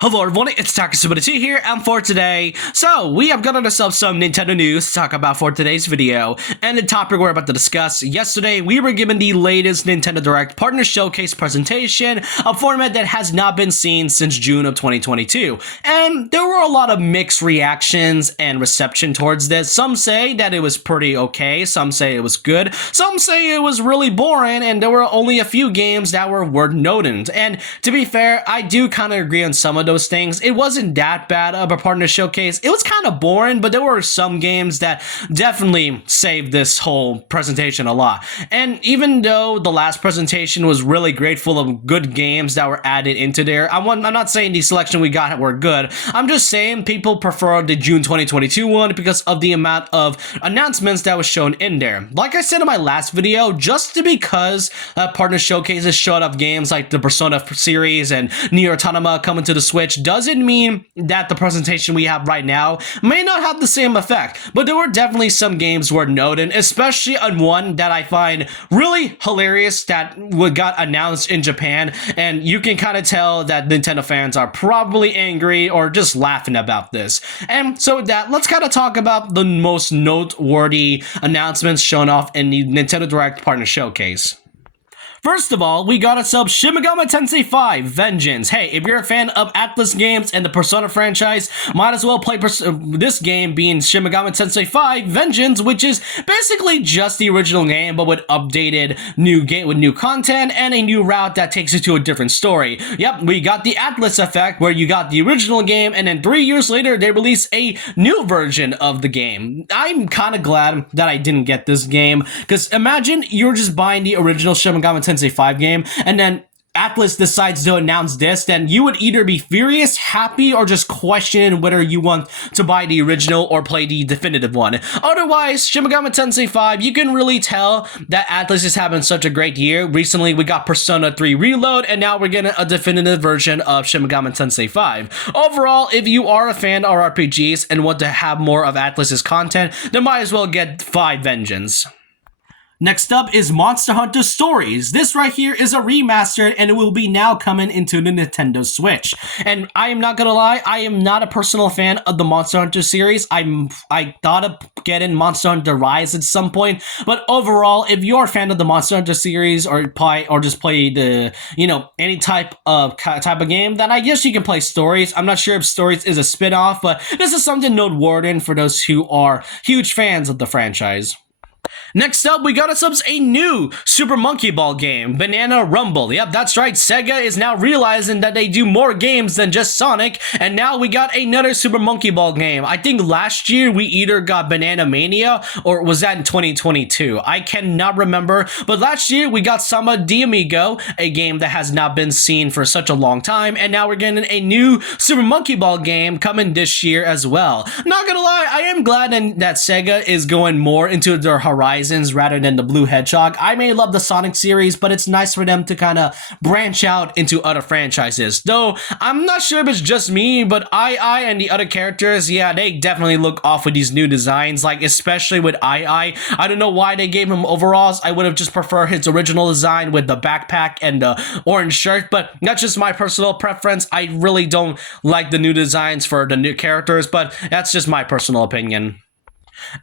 Hello everyone, it's SMT here, and for today, we have gotten ourselves some Nintendo news to talk about for today's video, and the topic we're about to discuss. Yesterday, we were given the latest Nintendo Direct Partner Showcase presentation, a format that has not been seen since June of 2022, and there were a lot of mixed reactions and reception towards this. Some say that it was pretty okay, some say it was good, some say it was really boring, and there were only a few games that were worth noting. And to be fair, I do kind of agree on some of those things. It wasn't that bad of a partner showcase. It was kind of boring, but there were some games that definitely saved this whole presentation a lot. And even though the last presentation was really great, full of good games that were added into there, I'm not saying the selection we got were good. I'm just saying people prefer the June 2022 one because of the amount of announcements that was shown in there. Like I said in my last video, just because partner showcases showed up games like the Persona series and Nier Automata coming to the Switch doesn't mean that the presentation we have right now may not have the same effect, but there were definitely some games worth noting, especially on one that I find really hilarious that got announced in Japan, and you can kind of tell that Nintendo fans are probably angry or just laughing about this. And so with that, let's kind of talk about the most noteworthy announcements shown off in the Nintendo Direct Partner Showcase. First of all, we got ourselves Shin Megami Tensei 5 Vengeance. Hey, if you're a fan of Atlus games and the Persona franchise, might as well play this game being Shin Megami Tensei 5 Vengeance, which is basically just the original game, but with updated new game with new content and a new route that takes you to a different story. Yep, we got the Atlus effect where you got the original game, and then 3 years later, they release a new version of the game. I'm kind of glad that I didn't get this game, because imagine you're just buying the original Shin Megami Tensei 5 game, and then Atlus decides to announce this, then you would either be furious, happy, or just question whether you want to buy the original or play the definitive one. Otherwise, Shin Megami Tensei 5, you can really tell that Atlus is having such a great year. Recently, we got Persona 3 Reload, and now we're getting a definitive version of Shin Megami Tensei 5. Overall, if you are a fan of RPGs and want to have more of Atlus's content, then might as well get 5 Vengeance. Next up is Monster Hunter Stories. This right here is a remastered, and it will be now coming into the Nintendo Switch. And I am not gonna lie, I am not a personal fan of the Monster Hunter series. I thought of getting Monster Hunter Rise at some point, but overall, if you're a fan of the Monster Hunter series or just play the any type of game, then I guess you can play Stories. I'm not sure if Stories is a spin-off, but this is something noteworthy for those who are huge fans of the franchise. Next up, we got ourselves a new Super Monkey Ball game, Banana Rumble. Yep, that's right, Sega is now realizing that they do more games than just Sonic, and now we got another Super Monkey Ball game. I think last year we either got Banana Mania, or was that in 2022? I cannot remember, but last year we got Sama de Amigo, a game that has not been seen for such a long time, and now we're getting a new Super Monkey Ball game coming this year as well. Not gonna lie, I am glad that Sega is going more into their horizons rather than the Blue Hedgehog. I may love the Sonic series, but it's nice for them to kind of branch out into other franchises. Though, I'm not sure if it's just me, but I and the other characters, yeah, they definitely look off with these new designs, like especially with I don't know why they gave him overalls. I would have just preferred his original design with the backpack and the orange shirt, but that's just my personal preference. I really don't like the new designs for the new characters, but that's just my personal opinion.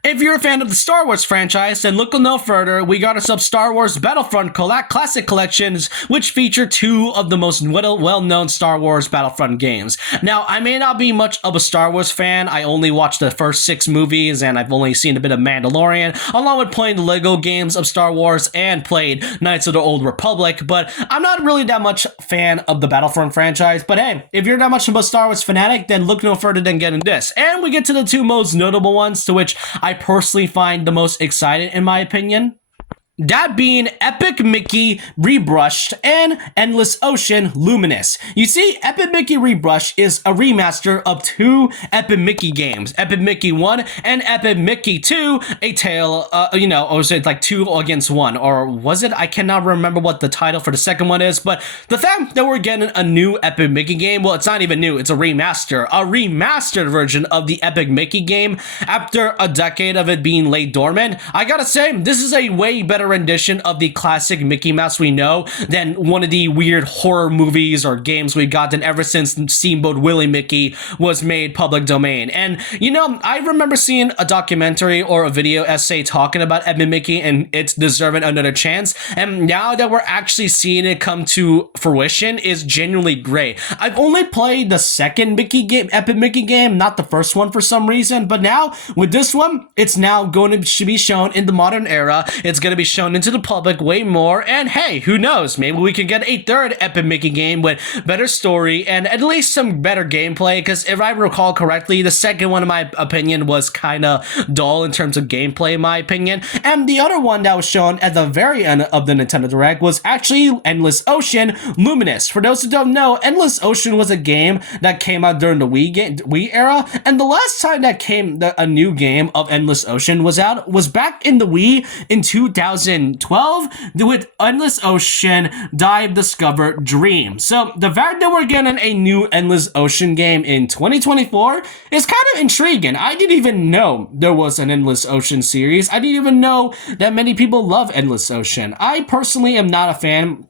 If you're a fan of the Star Wars franchise, then look no further. We got ourselves Star Wars Battlefront Classic Collections, which feature 2 of the most well-known Star Wars Battlefront games. Now, I may not be much of a Star Wars fan. I only watched the first 6 movies, and I've only seen a bit of Mandalorian, along with playing the Lego games of Star Wars and played Knights of the Old Republic, but I'm not really that much fan of the Battlefront franchise. But hey, if you're that much of a Star Wars fanatic, then look no further than getting this. And we get to the 2 most notable ones, to which I personally find the most exciting in my opinion. That being Epic Mickey Rebrushed and Endless Ocean Luminous. You see, Epic Mickey Rebrushed is a remaster of 2 Epic Mickey games, Epic Mickey 1 and Epic Mickey 2, A Tale, or was it like 2 against 1, or was it? I cannot remember what the title for the second one is, but the fact that we're getting a new Epic Mickey game, well, it's not even new, it's a remastered version of the Epic Mickey game after a decade of it being laid dormant. I gotta say, this is a way better better rendition of the classic Mickey Mouse we know than one of the weird horror movies or games we've gotten ever since Steamboat Willie Mickey was made public domain. And, you know, I remember seeing a documentary or a video essay talking about Epic Mickey and it's deserving another chance. And now that we're actually seeing it come to fruition is genuinely great. I've only played the second Mickey game, Epic Mickey game, not the first one for some reason. But now with this one, it's now going to be shown in the modern era. It's going to be shown into the public way more. And hey, who knows? Maybe we can get a third Epic Mickey game with better story and at least some better gameplay. Because if I recall correctly, the second one, in my opinion, was kind of dull in terms of gameplay, in my opinion. And the other one that was shown at the very end of the Nintendo Direct was actually Endless Ocean Luminous. For those who don't know, Endless Ocean was a game that came out during the Wii era. And the last time that a new game of Endless Ocean was out was back in the Wii in 2012 with Endless Ocean Dive Discover Dream. So the fact that we're getting a new Endless Ocean game in 2024 is kind of intriguing. I didn't even know there was an Endless Ocean series. I didn't even know that many people love Endless Ocean. I personally am not a fan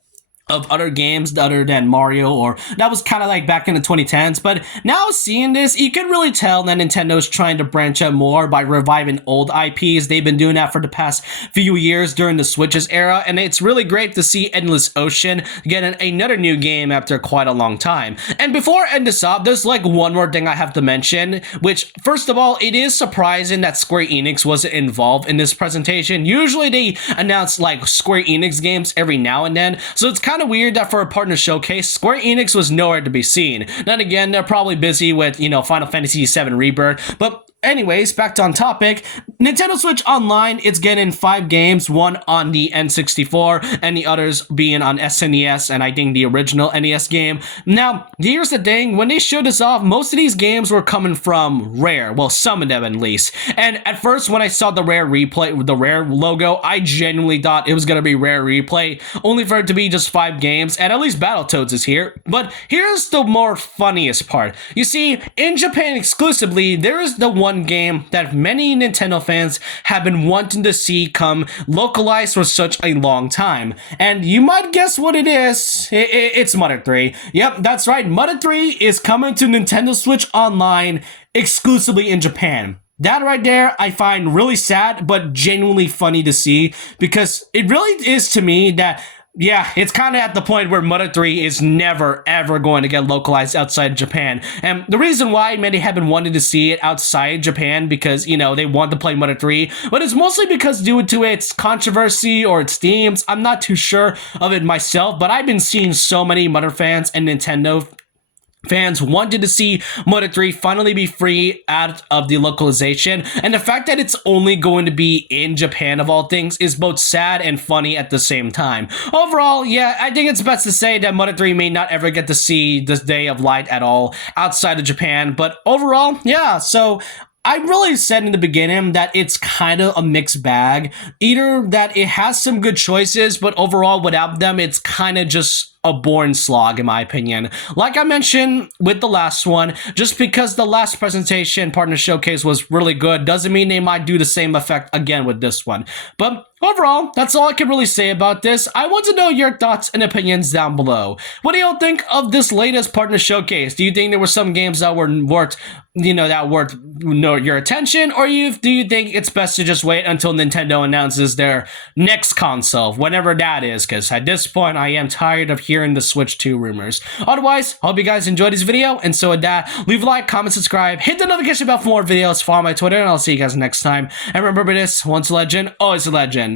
of other games other than Mario, or that was kind of like back in the 2010s. But now seeing this, you can really tell that Nintendo's trying to branch out more by reviving old IPs. They've been doing that for the past few years during the Switch's era, and it's really great to see Endless Ocean getting another new game after quite a long time. And before I end this up, there's like one more thing I have to mention, which first of all, it is surprising that Square Enix wasn't involved in this presentation. Usually they announce like Square Enix games every now and then, so it's kind of weird that for a partner showcase, Square Enix was nowhere to be seen. Then again, they're probably busy with, you know, Final Fantasy VII Rebirth, but anyways, back on topic, Nintendo Switch Online, it's getting 5 games, one on the N64 and the others being on SNES and I think the original NES game. Now, here's the thing, when they showed this off, most of these games were coming from Rare, well, some of them at least. And at first, when I saw the Rare replay, the Rare logo, I genuinely thought it was gonna be Rare Replay, only for it to be just 5 games, and at least Battletoads is here. But here's the more funniest part. You see, in Japan exclusively, there is the one game that many Nintendo fans have been wanting to see come localized for such a long time. And you might guess what it is. It's Mother 3. Yep, that's right. Mother 3 is coming to Nintendo Switch Online exclusively in Japan. That right there, I find really sad, but genuinely funny to see, because it really is to me that yeah, it's kind of at the point where Mother 3 is never, ever going to get localized outside Japan. And the reason why many have been wanting to see it outside Japan because, you know, they want to play Mother 3, but it's mostly because due to its controversy or its themes. I'm not too sure of it myself, but I've been seeing so many Mother fans and Nintendo fans wanted to see Mother 3 finally be free out of the localization, and the fact that it's only going to be in Japan of all things is both sad and funny at the same time. Overall, yeah, I think it's best to say that Mother 3 may not ever get to see this day of light at all outside of Japan, but overall, yeah, so I really said in the beginning that it's kind of a mixed bag. Either that it has some good choices, but overall without them, it's kind of just a boring slog in my opinion. Like I mentioned with the last one, just because the last presentation partner showcase was really good doesn't mean they might do the same effect again with this one. But overall, that's all I can really say about this. I want to know your thoughts and opinions down below. What do y'all think of this latest partner showcase? Do you think there were some games that were worth, your attention, or do you think it's best to just wait until Nintendo announces their next console, whenever that is? Because at this point, I am tired of hearing the Switch 2 rumors. Otherwise, hope you guys enjoyed this video, and so with that, leave a like, comment, subscribe, hit the notification bell for more videos, follow my Twitter, and I'll see you guys next time. And remember this, once a legend, always a legend.